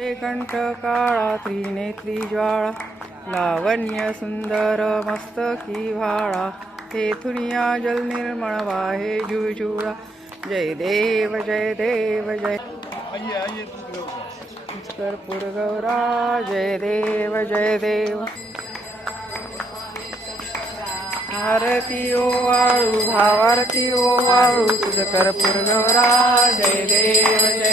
कंठ काळा त्रिनेत्री ज्वाळा लावण्य सुंदर मस्तकी भाळा तेथुनिया जल निर्मळ वाहे जुजुळा। जय देव जय देव जय। कर्पूर गौरा जय देव जय देव। आरती ओ वाळू भावारती ओ वाळू तुझ कर्पूर गौरा जय देव जय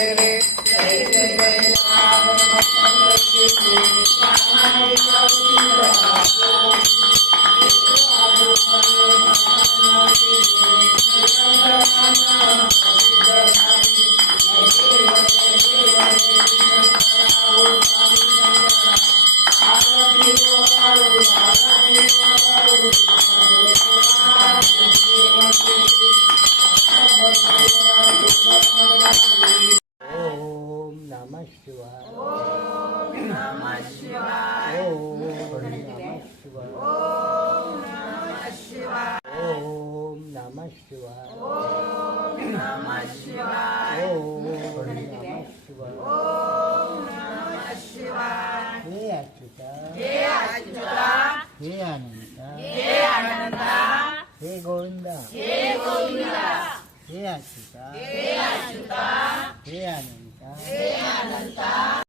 शिवाय ओम नमः शिवाय ओम नमः शिवाय ओम नमः शिवाय ओम नमः शिवाय ओम नमः शिवाय ओम नमः शिवाय ओम नमः शिवाय हे अच्युता हे अच्युता हे अनंता हे अनंता हे गोविंदा हे गोविंदा हे अच्युता हे अनंता Seara está.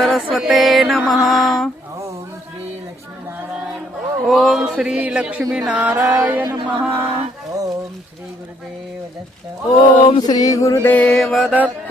सरस्वते नमः। ओम श्री लक्ष्मी नारायण नमः। ओम श्री गुरुदेव दत्त ओम श्री गुरुदेव दत्त।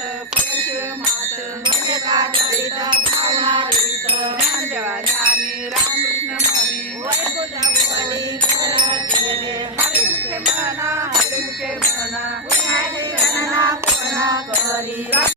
मात म्हणता कविता भावना रीत ज्ञानदेवाने आणि रामकृष्ण मनी वैकुंठा भुवनी केले हरी मुखे म्हणा हरी मुखे म्हणा पुण्याची गणना पूर्ण करी